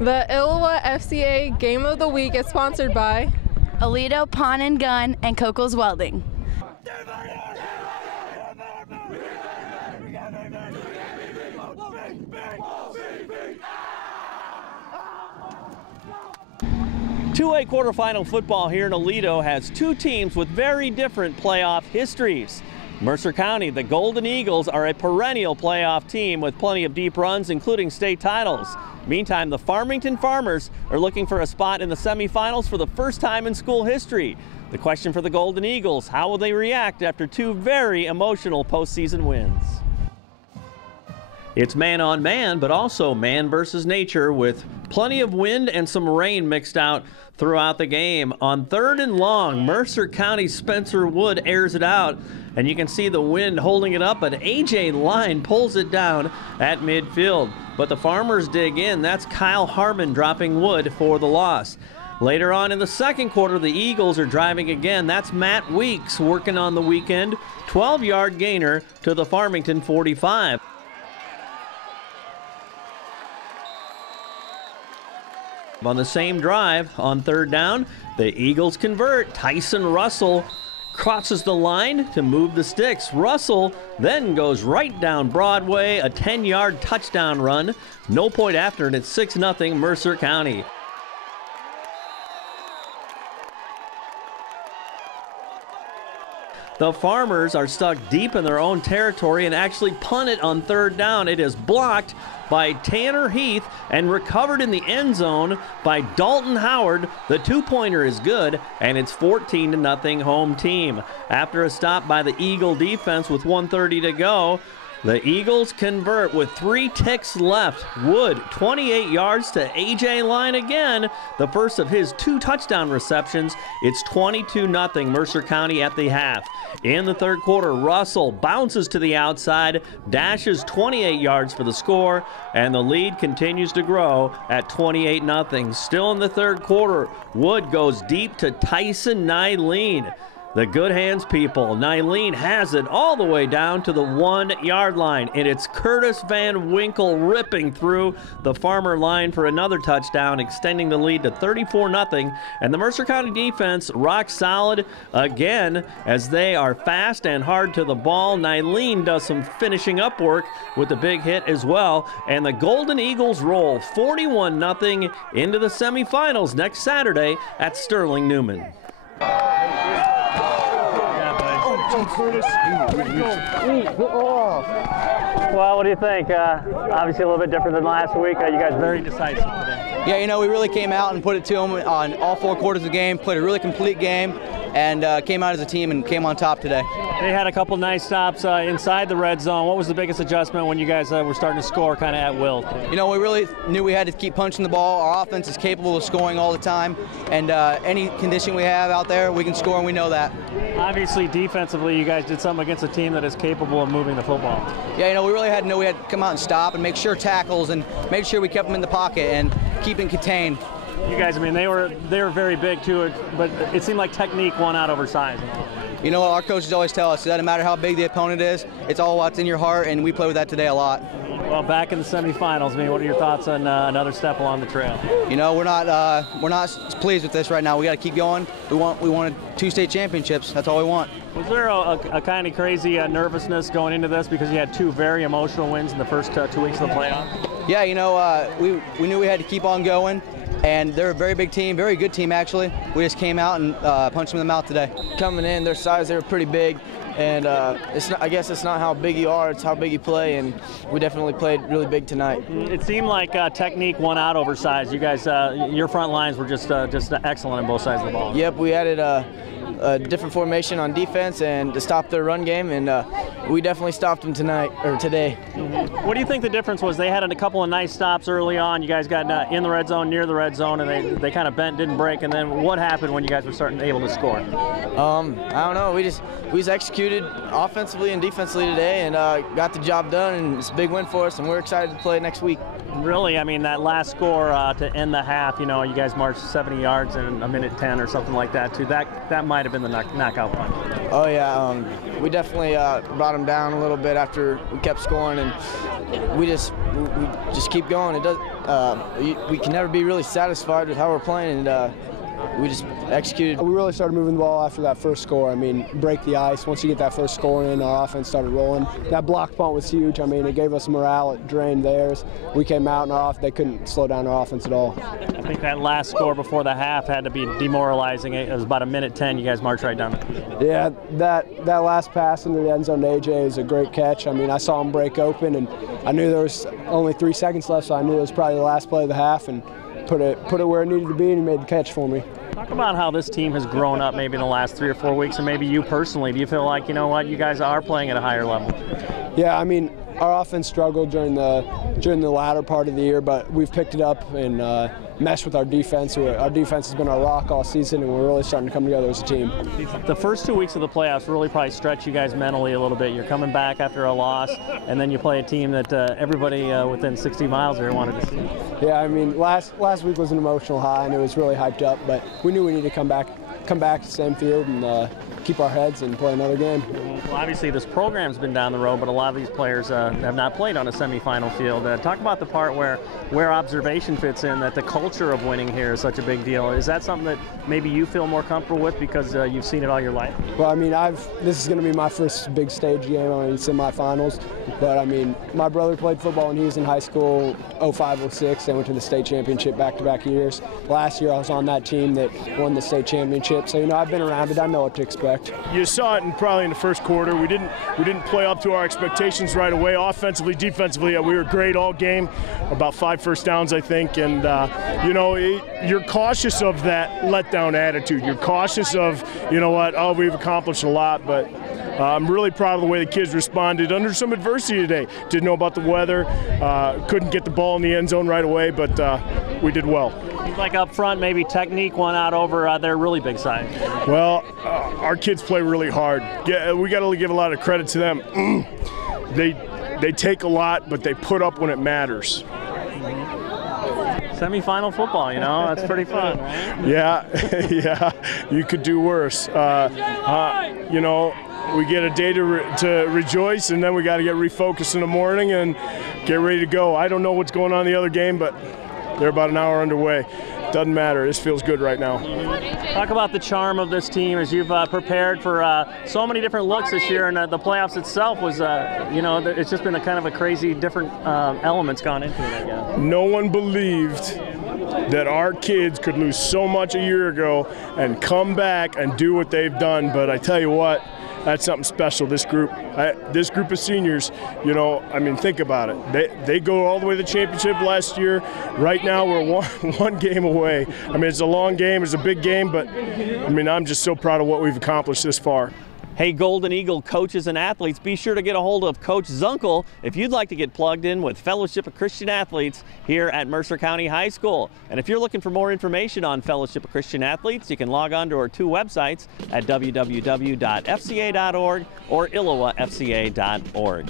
The ILLOWA FCA Game of the Week is sponsored by Aledo Pawn and Gun and Coco's Welding. Two-way quarterfinal football here in Aledo has two teams with very different playoff histories. Mercer County, the Golden Eagles, are a perennial playoff team with plenty of deep runs, including state titles. Meantime, the Farmington Farmers are looking for a spot in the semifinals for the first time in school history. The question for the Golden Eagles, how will they react after two very emotional postseason wins? It's man on man, but also man versus nature, with plenty of wind and some rain mixed out throughout the game. On 3rd and long, Mercer County Spencer Wood airs it out, and you can see the wind holding it up, but A.J. Line pulls it down at midfield. But the Farmers dig in. That's Kyle Harmon dropping Wood for the loss. Later on in the second quarter, the Eagles are driving again. That's Matt Weeks working on the weekend. 12-yard gainer to the Farmington 45. On the same drive, on 3rd down, the Eagles convert. Tyson Russell crosses the line to move the sticks. Russell then goes right down Broadway, a 10-yard touchdown run. No point after, and it's 6-0 Mercer County. The Farmers are stuck deep in their own territory and actually punt it on 3rd down. It is blocked by Tanner Heath and recovered in the end zone by Dalton Howard. The two-pointer is good, and it's 14-0 home team. After a stop by the Eagle defense with 1:30 to go, the Eagles convert with 3 ticks left. Wood, 28 yards to A.J. Line again, the first of his 2 touchdown receptions. It's 22-0 Mercer County at the half. In the third quarter, Russell bounces to the outside, dashes 28 yards for the score, and the lead continues to grow at 28-0. Still in the third quarter, Wood goes deep to Tyson Nylene. The good hands people. Nylene has it all the way down to the 1-yard line, and it's Curtis Van Winkle ripping through the Farmer line for another touchdown, extending the lead to 34-0. And the Mercer County defense rock solid again as they are fast and hard to the ball. Nylene does some finishing up work with the big hit as well, and the Golden Eagles roll 41-0 into the semifinals next Saturday at Sterling Newman. Well, what do you think? Obviously a little bit different than last week. You guys very decisive today. Yeah, you know, we really came out and put it to them on all 4 quarters of the game, played a really complete game, and came out as a team and came on top today. They had a couple nice stops inside the red zone. What was the biggest adjustment when you guys were starting to score kind of at will? You know, we really knew we had to keep punching the ball. Our offense is capable of scoring all the time, and any condition we have out there, we can score, and we know that. Obviously, defensively, you guys did something against a team that is capable of moving the football. Yeah, you know, we really had to know we had to come out and stop and make sure tackles and make sure we kept them in the pocket and keep them contained. You guys, I mean, they were very big too, but it seemed like technique won out over size. You know what our coaches always tell us, it doesn't matter how big the opponent is, it's all what's in your heart, and we play with that today a lot. Well, back in the semifinals, I mean, what are your thoughts on another step along the trail? You know, we're not pleased with this right now. We got to keep going. We wanted 2 state championships. That's all we want. Was there a kind of crazy nervousness going into this because you had 2 very emotional wins in the first 2 weeks of the playoff? Yeah, you know, we knew we had to keep on going, and they're a very big team, very good team actually. We just came out and punched them in the mouth today. Coming in, their size, they were pretty big, and I guess it's not how big you are, it's how big you play, and we definitely played really big tonight. It seemed like technique won out over size. You guys, your front lines were just excellent on both sides of the ball. Yep, we added a different formation on defense and to stop their run game, and we definitely stopped them today. What do you think the difference was? They had a couple of nice stops early on. You guys got in the red zone, near the red zone, and they kind of bent, didn't break. And then what happened when you guys were able to score? I don't know. We just executed offensively and defensively today, and got the job done. And it's a big win for us, and we're excited to play next week. Really, I mean, that last score to end the half, you know, you guys marched 70 yards in a minute 10 or something like that, too. That might have been the knockout punch. Oh yeah, we definitely brought them down a little bit after we kept scoring, and we just keep going. It does. We can never be really satisfied with how we're playing, and we just executed. We really started moving the ball after that first score. I mean, break the ice. Once you get that first score in, our offense started rolling. That block punt was huge. I mean, it gave us morale. It drained theirs. We came out and they couldn't slow down our offense at all. I think that last score before the half had to be demoralizing. It was about 1:10. You guys marched right down. Yeah, that last pass into the end zone to AJ is a great catch. I mean, I saw him break open, and I knew there was only 3 seconds left, so I knew it was probably the last play of the half, and put it where it needed to be, and he made the catch for me. Talk about how this team has grown up maybe in the last 3 or 4 weeks, and maybe you personally. Do you feel like, you know what, you guys are playing at a higher level? Yeah, I mean, our offense struggled during the latter part of the year, but we've picked it up and meshed with our defense. Our defense has been our rock all season, and we're really starting to come together as a team. The first 2 weeks of the playoffs really probably stretch you guys mentally a little bit. You're coming back after a loss, and then you play a team that everybody within 60 miles here wanted to see. Yeah, I mean, last week was an emotional high, and it was really hyped up, but we knew we needed to come back to the same field and keep our heads and play another game. Well, obviously this program's been down the road, but a lot of these players have not played on a semifinal field. Talk about the part where observation fits in, that the culture of winning here is such a big deal. Is that something that maybe you feel more comfortable with because you've seen it all your life? Well, I mean, this is going to be my first big stage game on semifinals, but I mean, my brother played football when he was in high school, 05, 06. They went to the state championship back-to-back years. Last year I was on that team that won the state championship, so you know, I've been around it. I know what to expect. You saw it probably in the first quarter. We didn't play up to our expectations right away. Offensively, defensively, we were great all game. About 5 first downs, I think. And you know, you're cautious of that letdown attitude. You're cautious of, you know what? Oh, we've accomplished a lot, but I'm really proud of the way the kids responded under some adversity today. Didn't know about the weather. Couldn't get the ball in the end zone right away, but we did well. Seems like up front, maybe technique won out over their really big side. Well, our kids play really hard. We got to give a lot of credit to them. They take a lot, but they put up when it matters. Semi-final football, you know, that's pretty fun, right? Yeah, yeah, you could do worse. You know, we get a day to rejoice, and then we got to get refocused in the morning and get ready to go. I don't know what's going on in the other game, but they're about an hour underway. Doesn't matter. This feels good right now. Talk about the charm of this team as you've prepared for so many different looks this year, and the playoffs itself was, you know, it's just been a kind of a crazy different elements gone into it, I guess. No one believed that our kids could lose so much a year ago and come back and do what they've done, but I tell you what, that's something special. This group of seniors, you know, I mean, think about it. They go all the way to the championship last year. Right now, we're one game away. I mean, it's a long game, it's a big game, but I mean, I'm just so proud of what we've accomplished this far. Hey, Golden Eagle coaches and athletes, be sure to get a hold of Coach Zunkel if you'd like to get plugged in with Fellowship of Christian Athletes here at Mercer County High School. And if you're looking for more information on Fellowship of Christian Athletes, you can log on to our 2 websites at www.fca.org or illowafca.org.